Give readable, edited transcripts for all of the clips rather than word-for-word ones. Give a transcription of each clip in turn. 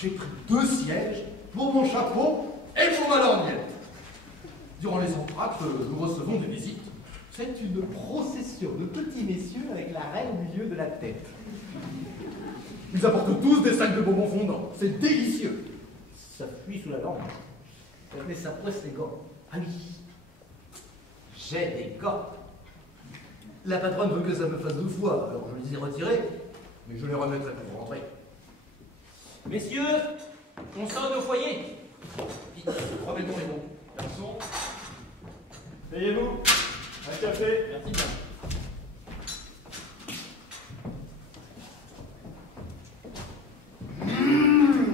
J'ai pris 2 sièges pour mon chapeau et pour ma lorgnette. Durant les entr'actes, nous recevons des visites. C'est une procession de petits messieurs avec la reine au milieu de la tête. Ils apportent tous des sacs de bonbons fondants. C'est délicieux. Ça fuit sous la langue. Mais ça presse les gants. Ah oui, j'ai des gants. La patronne veut que ça me fasse 2 fois, alors je les ai retirés, mais je les remettrai pour rentrer. Messieurs, on sonne au foyer. Vite, remettons les mots. Garçon, payez-vous. Un café. Merci bien.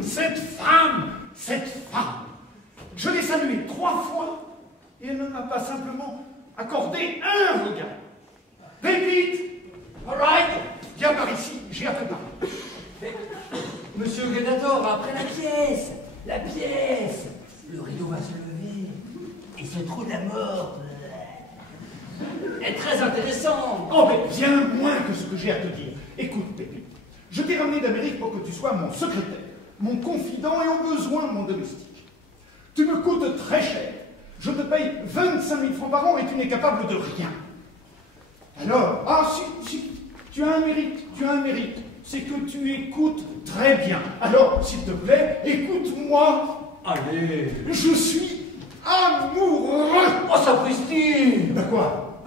Cette femme, je l'ai saluée 3 fois Et elle ne m'a pas simplement accordé un regard. Répite! All right. Viens par ici, j'ai à préparer. Monsieur Gladiator, après la pièce. La pièce. Le rideau va se lever. Et ce trou de la mort est très intéressant. Oh, mais bien moins que ce que j'ai à te dire. Écoute, Pépite, je t'ai ramené d'Amérique pour que tu sois mon secrétaire, mon confident et au besoin mon domestique. Tu me coûtes très cher. Je te paye 25 000 francs par an et tu n'es capable de rien. Alors, si, tu as un mérite, c'est que tu écoutes très bien. Alors, s'il te plaît, écoute-moi. Allez. Je suis amoureux. Oh, sapristi. De quoi?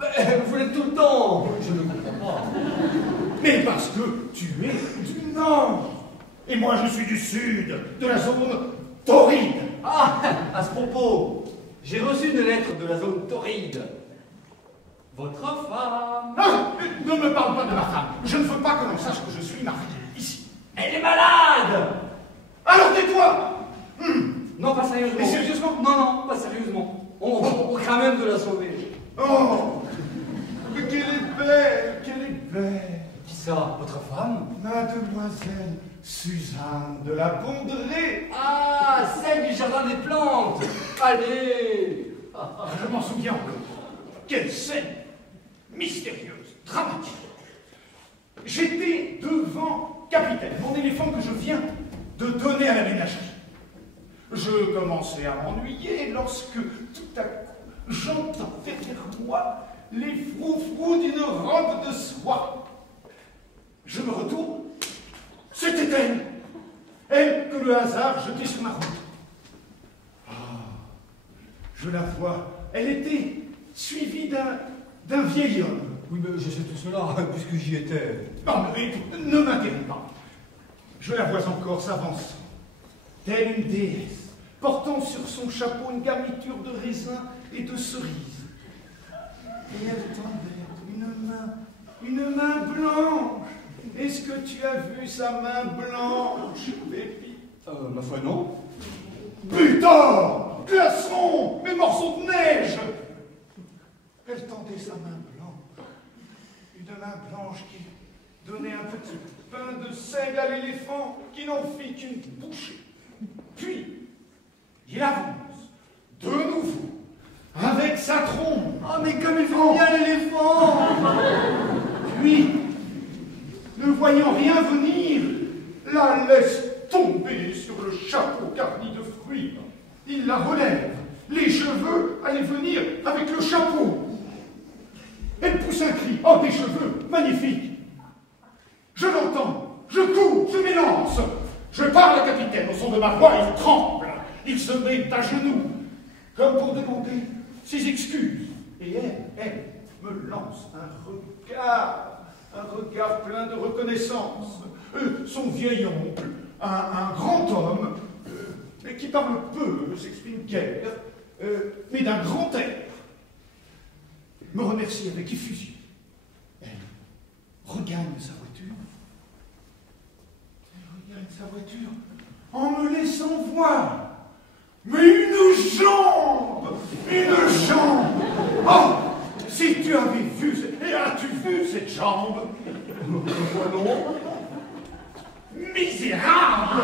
Vous l'êtes tout le temps. Je ne comprends pas. Mais parce que tu es du Nord. Et moi, je suis du Sud, de la zone torride. Ah, à ce propos, j'ai reçu une lettre de la zone torride. Votre femme. Ah, ne me parle pas de ma femme. Je ne veux pas que l'on sache que je suis marié ici. Elle est malade. Alors tais-toi. Non, pas sérieusement. Mais sérieusement? Non, pas sérieusement. On craint même de la sauver. Oh, mais qu'elle est belle. Qui ça? Votre femme? Mademoiselle Suzanne de la Bondrée. Ah, celle du jardin des plantes. Allez. Je m'en souviens encore. Quelle scène mystérieuse, dramatique. J'étais devant Capitaine, mon éléphant que je viens de donner à la ménagerie. Je commençais à m'ennuyer lorsque, tout à coup, j'entends derrière moi les froufrous d'une robe de soie. Je me retourne. C'était elle. Elle que le hasard jetait sur ma route. Ah, je la vois. Elle était suivie d'un vieil homme. Oui, mais je sais tout cela, puisque j'y étais. Non, mais ne m'interromps pas. Je la vois encore s'avançant, telle une déesse, portant sur son chapeau une garniture de raisin et de cerises. Et elle tendait une main blanche. Est-ce que tu as vu sa main blanche, Pépite? Ma foi, non. Putain! Glaçons! Mes morceaux de neige! Elle tendait sa main blanche. Une main blanche qui donnait un petit pain de seigle à l'éléphant qui n'en fit qu'une bouchée. Puis, il avance de nouveau avec sa trompe. Ah, mais comme il fait bien l'éléphant! Puis, ne voyant rien venir, la laisse tomber sur le chapeau garni de fruits. Il la relève. Les cheveux allaient venir avec le chapeau. Elle pousse un cri. Oh, des cheveux magnifiques. Je l'entends. Je cours. Je m'élance. Je parle au capitaine. Au son de ma voix, il tremble. Il se met à genoux, comme pour demander ses excuses. Et elle me lance un regard plein de reconnaissance. Son vieil oncle, un grand homme, qui parle peu, s'exprime guère, mais d'un grand air, me remercie avec effusion. Elle regagne sa voiture. En me laissant voir. Mais une jambe! Oh! Si tu avais vu, et as-tu vu cette jambe? Non. Misérable!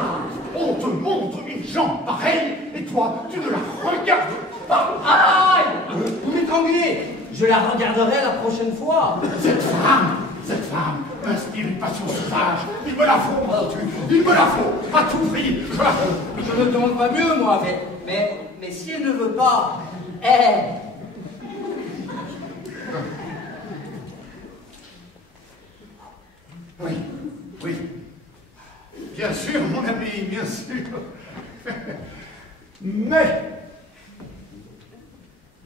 On te montre une jambe pareille, et toi, tu ne la regardes pas! Aïe! Vous m'étranglez! Je la regarderai la prochaine fois. Cette femme inspire une passion sauvage. Il me la faut, il me la faut, à tout prix. Je ne demande pas mieux, moi, mais si elle ne veut pas, Oui. Bien sûr, mon ami, bien sûr. Mais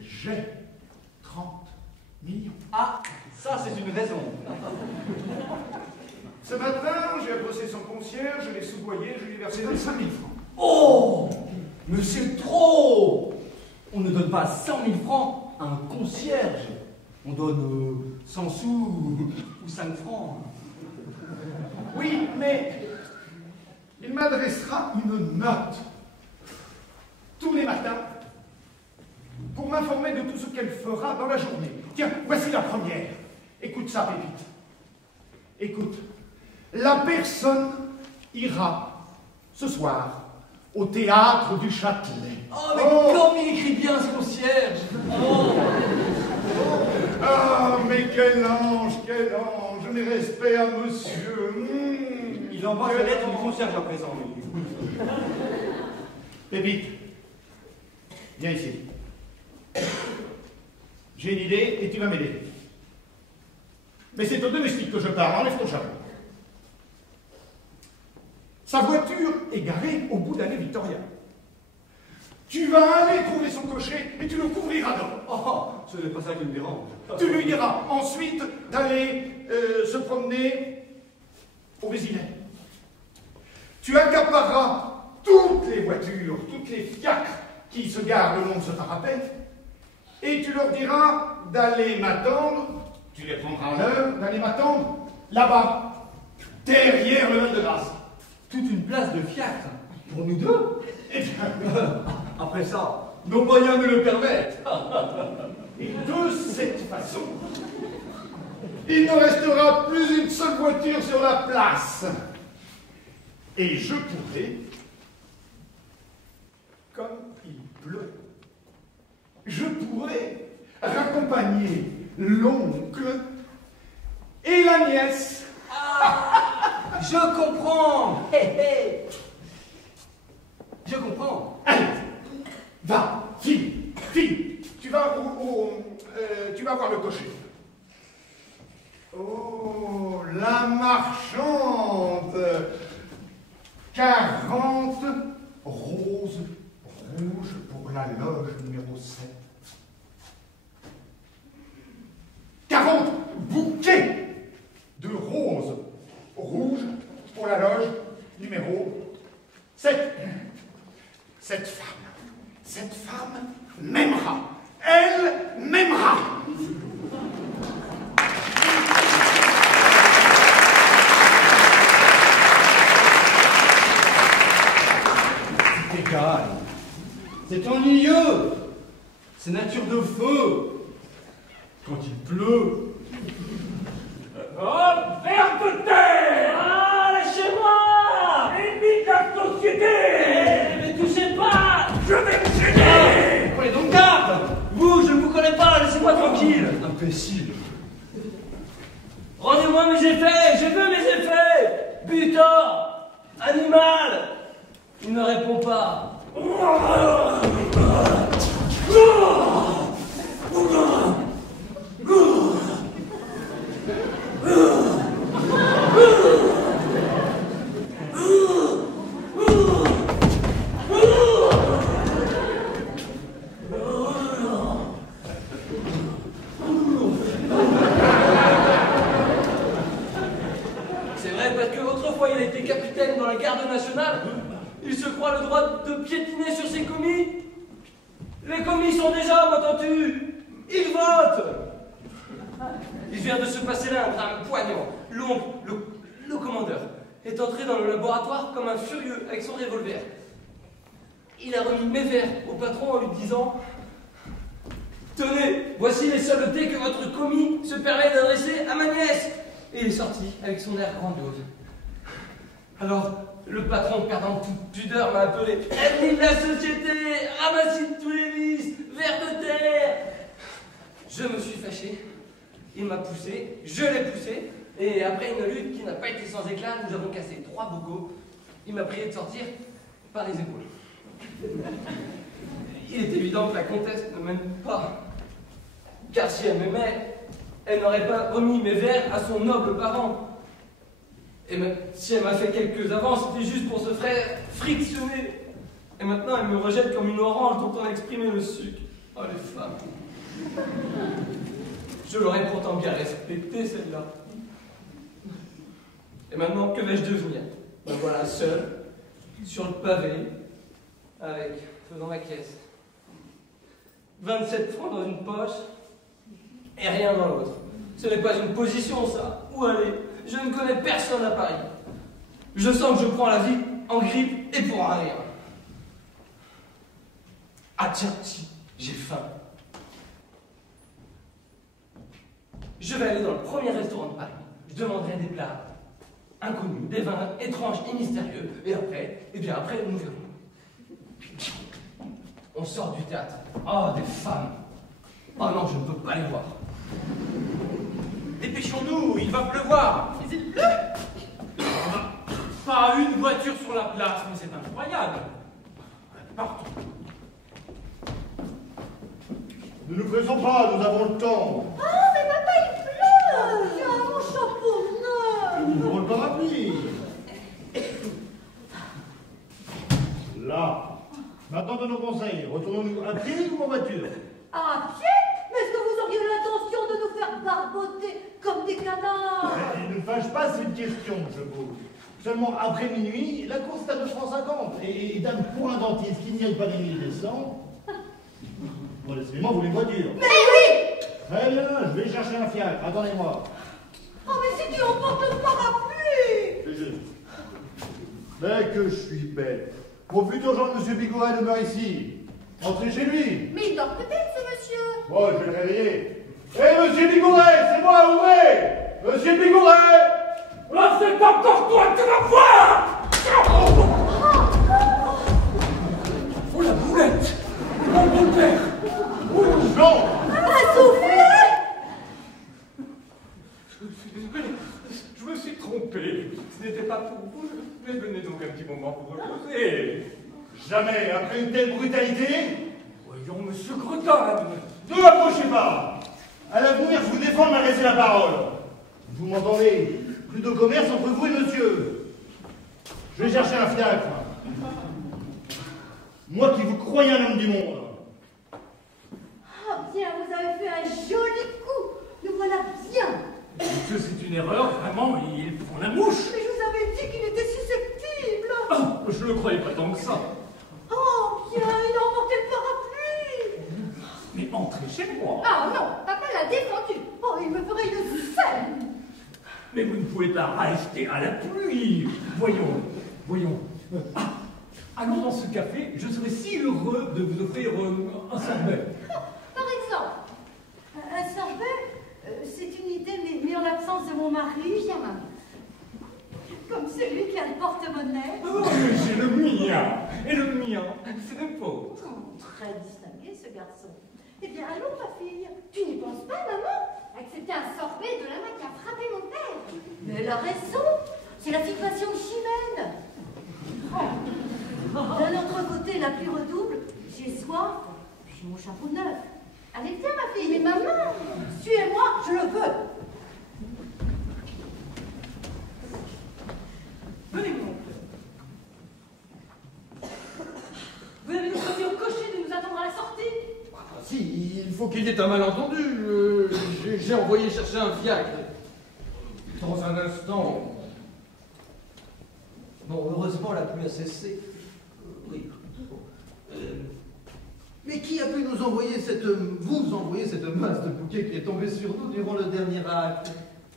j'ai 30 millions. Ah, ça c'est une raison. Ce matin, j'ai approché son concierge, je l'ai soudoyé, je lui ai versé 25 000 francs. Oh, mais c'est trop. On ne donne pas 100 000 francs à un concierge. On donne 100 sous ou 5 francs. Oui, mais il m'adressera une note tous les matins pour m'informer de tout ce qu'elle fera dans la journée. Tiens, voici la première. Écoute ça, Pépite. Écoute. La personne ira ce soir au théâtre du Châtelet. Oh, mais comme il écrit bien, ce concierge. Oh. Ah, mais quel ange, mes respects à monsieur. Il embrasse la lettre du concierge à présent. Pépite, viens ici. J'ai une idée et tu vas m'aider. Mais c'est au domestique que je parle, enlève ton chapeau. Sa voiture est garée au bout d'allée Victoria. Tu vas aller trouver son cocher et tu le couvriras d'or. Oh, ce n'est pas ça qui me dérange. Tu lui diras ensuite d'aller se promener au Vésinet. Tu accapareras toutes les voitures, toutes les fiacres qui se garent le long de ce parapet et tu leur diras d'aller m'attendre, tu les prendras à l'heure, d'aller m'attendre là-bas, derrière le Val-de-Grâce. Toute une place de fiacre pour nous deux. Eh bien, Après ça, nos moyens nous le permettent. et de cette façon, il ne restera plus une seule voiture sur la place. Et je pourrai, comme il pleut, je pourrai raccompagner l'oncle et la nièce. Ah, je comprends. Hé, hé. Je comprends. Allez, va, file, tu vas tu vas voir le cocher. Oh, la marchande. 40 roses rouges pour la loge numéro 7. 40 bouquets de roses rouges pour la loge numéro 7. Cette femme m'aimera. Elle m'aimera. C'est calme. C'est ennuyeux. C'est nature de feu. Quand il pleut. Oh, verre de terre! Ah, lâchez-moi! Ennemi de la société! Ne touchez pas! Je vais me gêner! Prenez donc garde. Vous, je ne vous connais pas, laissez-moi tranquille. Imbécile. Rendez-moi mes effets! Je veux mes effets! Putain! Animal! Il ne répond pas. C'est vrai, parce que autrefois il a été capitaine dans la garde nationale. Il se croit le droit de piétiner sur ses commis. Les commis sont déjà, m'entends-tu? Ils votent. Il vient de se passer là un drame poignant. L'oncle, le commandeur, est entré dans le laboratoire comme un furieux avec son revolver. Il a remis mes verres au patron en lui disant: tenez, voici les saletés que votre commis se permet d'adresser à ma nièce. Et il est sorti avec son air grandiose. Alors, le patron, perdant toute pudeur, m'a appelé ennemi de la société, ramassis de tous les vices, vers de terre. Je me suis fâché, il m'a poussé, je l'ai poussé, et après une lutte qui n'a pas été sans éclat, nous avons cassé 3 bocaux. Il m'a prié de sortir par les épaules. Il est évident que la comtesse ne m'aime pas, car si elle m'aimait, elle n'aurait pas remis mes verres à son noble parent. Et même si elle m'a fait quelques avances, c'était juste pour se faire frictionner. Et maintenant, elle me rejette comme une orange dont on a exprimé le sucre. Oh, les femmes. Je l'aurais pourtant bien respectée, celle-là. Et maintenant, que vais-je devenir? Me voilà seul, sur le pavé, faisant ma caisse. 27 francs dans une poche, et rien dans l'autre. Ce n'est pas une position, ça. Où aller? Je ne connais personne à Paris. Je sens que je prends la vie en grippe et pour un rien. Ah tiens, si, j'ai faim. Je vais aller dans le premier restaurant de Paris. Je demanderai des plats inconnus, des vins étranges et mystérieux. Et après, après, nous verrons. On sort du théâtre. Oh, des femmes. Oh non, je ne peux pas les voir. Dépêchons-nous, il va pleuvoir. Mais il pleut. Pas une voiture sur la place, mais c'est incroyable. Partons. Ne nous pressons pas, nous avons le temps. Oh, mais papa, il pleut. Tiens, mon chapeau neuf. Nous ouvrons le parapluie. Là. Maintenant, de nos conseils, retournons-nous à pied ou en voiture? À pied? Mais est-ce que vous auriez l'intention de nous faire barboter comme des cadavres? Ne fâche pas, c'est une question que je pose. Seulement après minuit, la course est à 2,50 €. Et dame, pour un dentiste qui n'y aille pas des mille des cents. Bon, laissez-moi, vous les voitures. Mais oui! Très bien, je vais chercher un fiacre, attendez-moi. Oh, mais si tu emportes le parapluie! C'est juste. Mais que je suis bête. Mon futur genre de M. Bigouret demeure ici. Entrez chez lui. Mais il dort peut-être, ce monsieur. Bon, je vais le réveiller. Hé, monsieur Bigouret, c'est moi, ouvrez! Monsieur Bigouret! Là, c'est encore toi, tu vas voir. Oh, la boulette. Mon beau-père. Non! Pas soufflé! Je me suis trompé. Ce n'était pas pour vous. Mais venez donc un petit moment pour reposer. Jamais, après une telle brutalité, Voyons, monsieur Gredane. ne m'approchez pas. À l'avenir, je vous défends de m'adresser la parole. Vous m'entendez? Plus de commerce entre vous et monsieur. Je vais chercher un fiacre. Moi qui vous croyais un homme du monde. Ah, bien, vous avez fait un joli coup. Nous voilà bien. Monsieur, c'est une erreur. Vraiment, ils font la mouche. Mais je vous avais dit qu'il était susceptible. Ah, je ne le croyais pas tant que ça. Oh, bien, il a emporté le parapluie. Mais entrez chez moi. Ah non, papa l'a défendu. Oh, il me ferait une scène. Mais vous ne pouvez pas rester à la pluie. Voyons. Ah, allons dans ce café. Je serais si heureux de vous offrir un sorbet. Par exemple, un sorbet, c'est une idée, mais en l'absence de mon mari, bien maman. Comme celui qui a le porte-monnaie. Oh, mais j'ai le mien. Et le mien, c'est le vôtre. Très distingué, ce garçon. Eh bien, allons, ma fille. Tu n'y penses pas, maman? Accepter un sorbet de la main qui a frappé mon père. Mais elle a raison. C'est la situation chimène. Oh. D'un autre côté, la pluie redouble. J'ai soif. J'ai mon chapeau neuf. Allez, viens, ma fille. Mais maman, suis-moi, je le veux. Venez, mon oncle. Vous avez décidé au cocher de nous attendre à la sortie? Ah, si, il faut qu'il y ait un malentendu. J'ai envoyé chercher un fiacre. Dans un instant. Bon, heureusement, la pluie a cessé. Oui. Mais qui a pu nous envoyer vous envoyer cette masse de bouquets qui est tombée sur nous durant le dernier acte?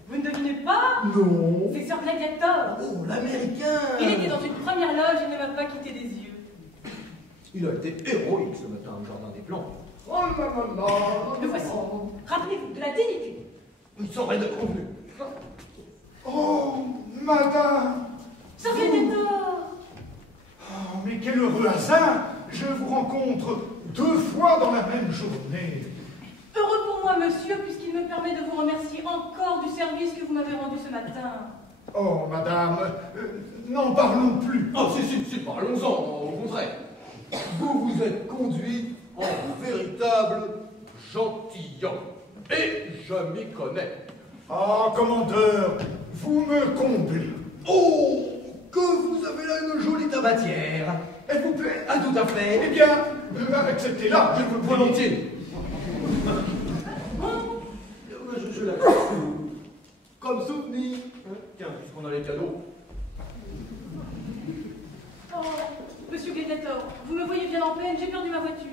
Vous ne devinez pas? Non. C'est Sir Gladiator. Oh, l'Américain. Il était dans une première loge et ne m'a pas quitté des yeux. Il a été héroïque ce matin au jardin des plantes. Oh là là là. Le voici. Rappelez-vous de la dignité. Il s'en de convenu. Oh, madame! Sir Gladiator. Oh, mais quel heureux hasard! Je vous rencontre 2 fois dans la même journée. Heureux pour moi, monsieur, puisqu'il me permet de vous remercier encore du service que vous m'avez rendu ce matin. Oh, madame, n'en parlons plus. Oh, si, parlons-en, au contraire. Vous vous êtes conduit en véritable gentilhomme. Et je m'y connais. Ah, commandeur, vous me comblez. Oh, que vous avez là une jolie tabatière. Elle vous plaît? Ah, tout à fait. Eh bien, acceptez-la, je vous le prie. Volontiers. Je la comme souvenir. Tiens, puisqu'on a les cadeaux. Oh, monsieur Gladiator, vous me voyez bien en peine, j'ai perdu ma voiture.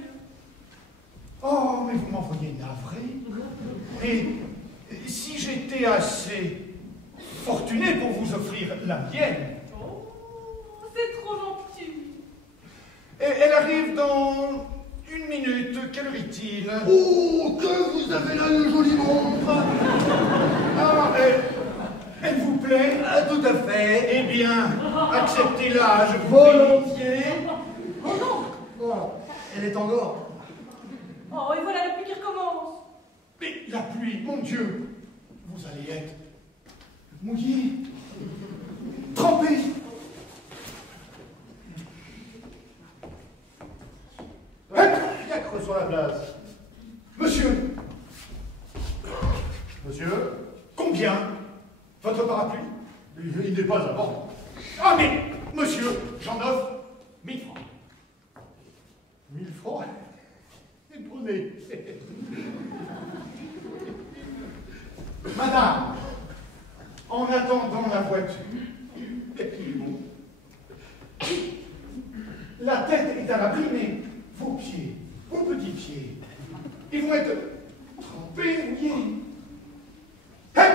Oh, mais vous m'envoyez navré. Et si j'étais assez fortuné pour vous offrir la mienne. Oh, c'est trop gentil. Et elle arrive dans 1 minute. Quelle heure est-il? Oh, que vous avez là une jolie montre. plaît? Tout à fait. Eh bien, acceptez-la, je vous prie. Volontiers. Oh non! Bon, elle est encore. Oh, et voilà la pluie qui recommence! Mais la pluie, mon Dieu, vous allez être mouillé, trempé. Fiacre sur la place. Monsieur, Monsieur, combien votre parapluie? il n'est pas à vendre. Ah mais, monsieur, j'en offre 1000 francs. 1000 francs. Et prenez. Madame, en attendant la voiture, la tête est à l'abri, mais vos pieds, vos petits pieds, ils vont être trempés, mouillés. Hein?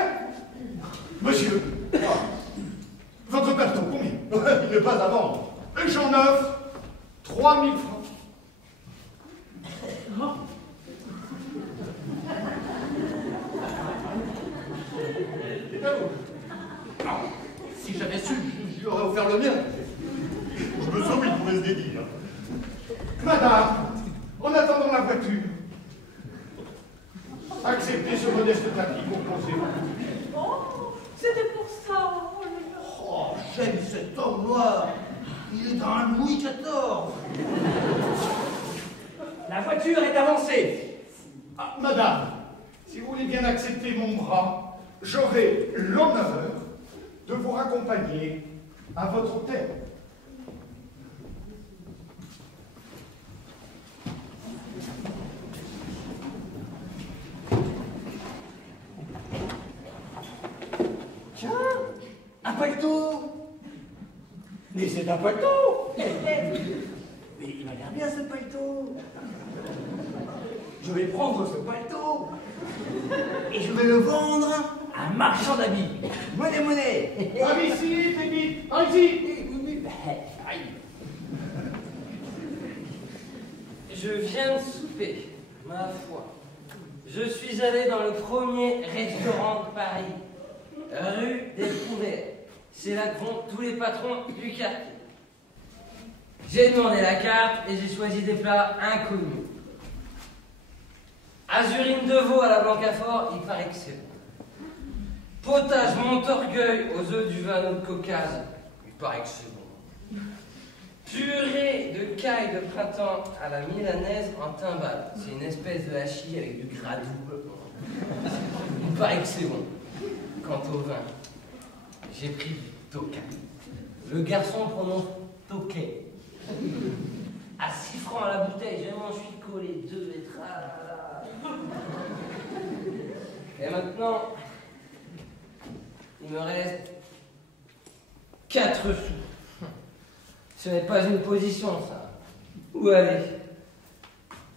Monsieur, votre paletot, combien? Il n'est pas à vendre. J'en offre 3000 francs. Si j'avais su, je lui aurais offert le mien. Je me souviens, il pouvait se dédire. Madame, en attendant la voiture, acceptez ce modeste tapis composé. Oh, c'était pour ça! Oh là là. Oh, j'aime cet homme noir. Il est dans un Louis XIV. La voiture est avancée. Ah, madame, si vous voulez bien accepter mon bras, j'aurai l'honneur de vous raccompagner à votre hôtel. Tiens, un paletot. Mais c'est un paletot. Mais il m'a l'air bien ce paletot. Je vais prendre ce paletot et je vais le vendre à un marchand d'habits. Monnaie. Allez ici, David, allez-y. Je viens de souper, ma foi. Je suis allé dans le premier restaurant de Paris, rue des Prouvettes. C'est là que vont tous les patrons du quartier. J'ai demandé la carte et j'ai choisi des plats inconnus. Azurine de veau à la Blancafort, il paraît que c'est bon. Potage Montorgueil aux œufs du Vanneau de Caucase, il paraît que c'est bon. Purée de caille de printemps à la milanaise en timbale. C'est une espèce de hachis avec du gras double. Il paraît que c'est bon. Quant au vin, j'ai pris du Tokai. Le garçon prononce Tokai. À 6 francs à la bouteille, je m'en suis collé 2 betteraves. Et maintenant, il me reste 4 sous. Ce n'est pas une position, ça. Où aller?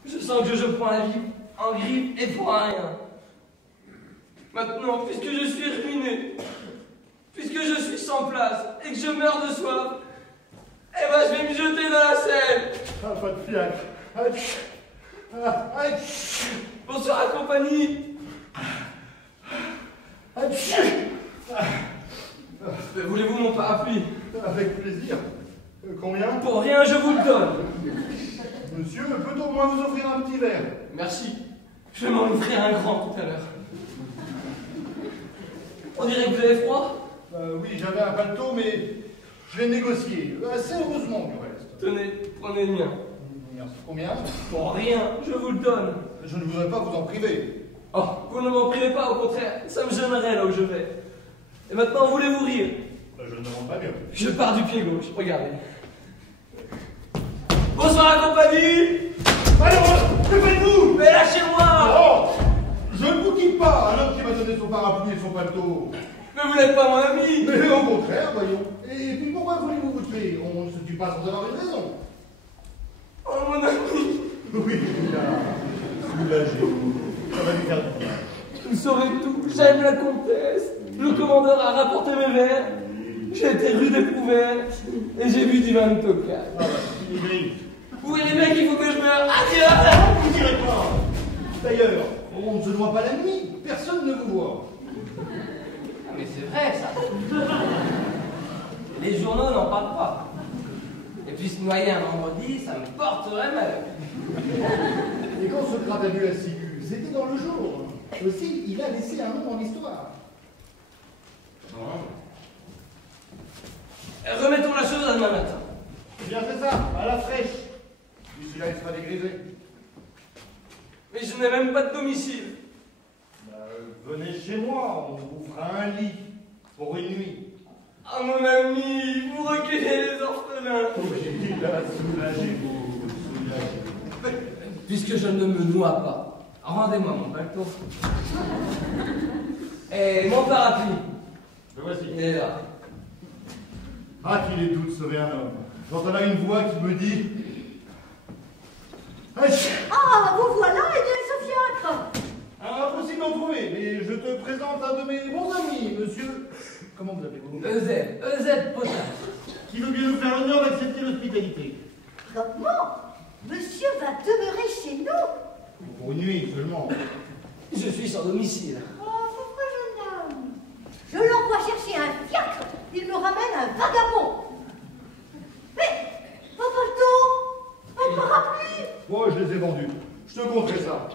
Je sens que je prends la vie en grippe et pour rien. Maintenant, puisque je suis ruiné, puisque je suis sans place et que je meurs de soif, eh ben je vais me jeter dans la Seine. Ah, pas de fiacre. Bonsoir à compagnie. Voulez-vous mon parapluie? Avec plaisir. Combien? Pour rien, je vous le donne. Monsieur, peut-on au moins vous offrir un petit verre? Merci. Je vais m'en offrir un grand tout à l'heure. On dirait que vous avez froid? Oui, j'avais un paletot, mais je l'ai négocié. Assez heureusement, du reste. Tenez, prenez le mien. Merci. Combien? Pour rien, je vous le donne. Je ne voudrais pas vous en priver. Oh, vous ne m'en privez pas, au contraire. Ça me gênerait là où je vais. Et maintenant, voulez-vous rire? Je ne demande pas mieux. Je pars du pied gauche. Regardez. Bonsoir la compagnie. Alors, que faites-vous? Mais lâchez-moi. Oh, je ne vous quitte pas, un homme qui m'a donné son parapluie et son paletot. Mais vous n'êtes pas mon ami. Mais au contraire, voyons. Et puis pourquoi voulez-vous vous tuer? On ne se tue pas sans avoir une raison. Oh mon ami. Oui, soulagez-vous. Ça va lui faire du bien. Vous saurez tout. J'aime la comtesse. Le commandeur a rapporté mes verres. J'ai été rue des Prouvettes et j'ai vu du vin de Tokai. Ah, il brille. Oui, les mecs, il faut que je meure. Adieu. Vous ne direz pas. D'ailleurs, on ne se voit pas la nuit. Personne ne vous voit. Mais c'est vrai, ça. Les journaux n'en parlent pas. Et puis se noyer un vendredi, ça me porterait malheur. Et quand Socrate a vu la ciguë, c'était dans le jour. Aussi, il a laissé un nom dans l'histoire. Remettons la chose à demain matin. Eh bien, c'est ça, à la fraîche. D'ici là, il sera dégrisé. Mais je n'ai même pas de domicile. Venez chez moi, on vous fera un lit pour une nuit. Ah, mon ami, vous recueillez les orphelins. Oui, là, soulagez-vous, soulagez-vous. Puisque je ne me noie pas, rendez-moi mon palto. Et mon parapluie. Le voici. Il est là. Ah, qu'il est doux de sauver un homme. Quand on a une voix qui me dit... Ah, vous voilà, et bien Sophiacre. Impossible d'en trouver, mais je te présente un de mes bons amis, monsieur... Comment vous appelez-vous? Eusèbe Potin. Qui veut bien nous faire l'honneur d'accepter l'hospitalité. Comment? Monsieur va demeurer chez nous? Pour une nuit seulement. Je suis sans domicile. Oh, pauvre jeune homme. Je l'envoie chercher un fiacre. Il me ramène un vagabond. Mais, un palto, un parapluie. Moi, je les ai vendus. Je te montrerai ça.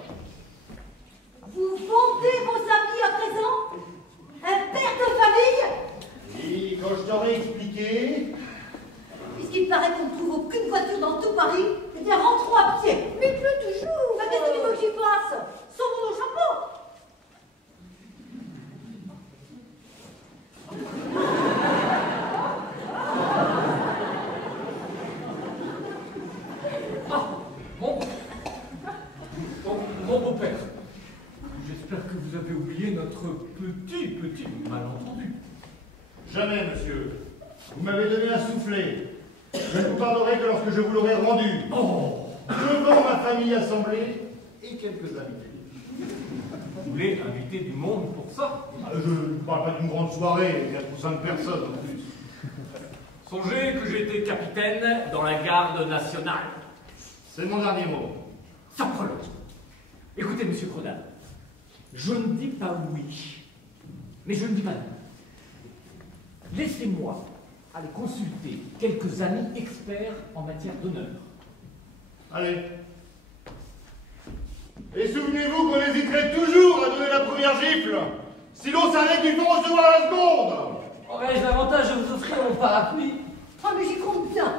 Vous vendez vos amis à présent? Un père de famille? Et quand je t'aurai expliqué... Puisqu'il paraît qu'on ne trouve aucune voiture dans tout Paris, eh bien rentrons à pied. Mais il pleut toujours. Mais qu'est-ce qu'il faut que j'y fasse? Sauvons nos chapeaux. Ah, mon beau-père. J'espère que vous avez oublié notre petit malentendu. Jamais, monsieur. Vous m'avez donné un soufflet. Je ne vous parlerai que lorsque je vous l'aurai rendu. Oh, Devant ma famille assemblée et quelques invités. vous voulez inviter du monde pour ça? Je ne parle pas d'une grande soirée, 4 ou 5 personnes en plus. Songez que j'étais capitaine dans la garde nationale. C'est mon dernier mot. Ça prolonge. Écoutez, monsieur Crodin, je ne dis pas oui, mais je ne dis pas non. Laissez-moi aller consulter quelques amis experts en matière d'honneur. Allez. Et souvenez-vous qu'on hésiterait toujours à donner la première gifle. Si l'on savait qu'il faut recevoir la seconde. Aurais-je l'avantage de vous offrir mon parapluie? Ah, mais j'y compte bien.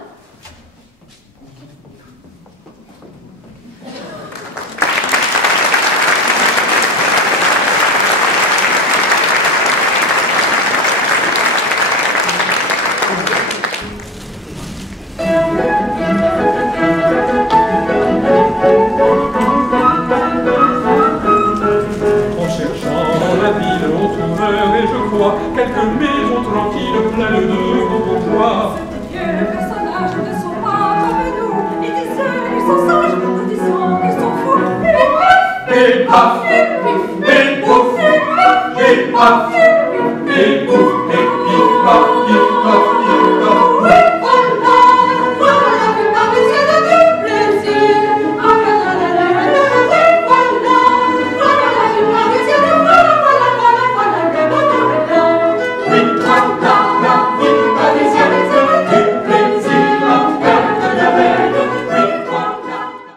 Quelques maisons tranquilles pleines de beaux bourgeois. Ce vieux personnage ne sont pas comme nous. Ils disent ils sont sages, en disant qu'ils sont fous. Et paf, et pouf, et paf, et pouf, et pif paf,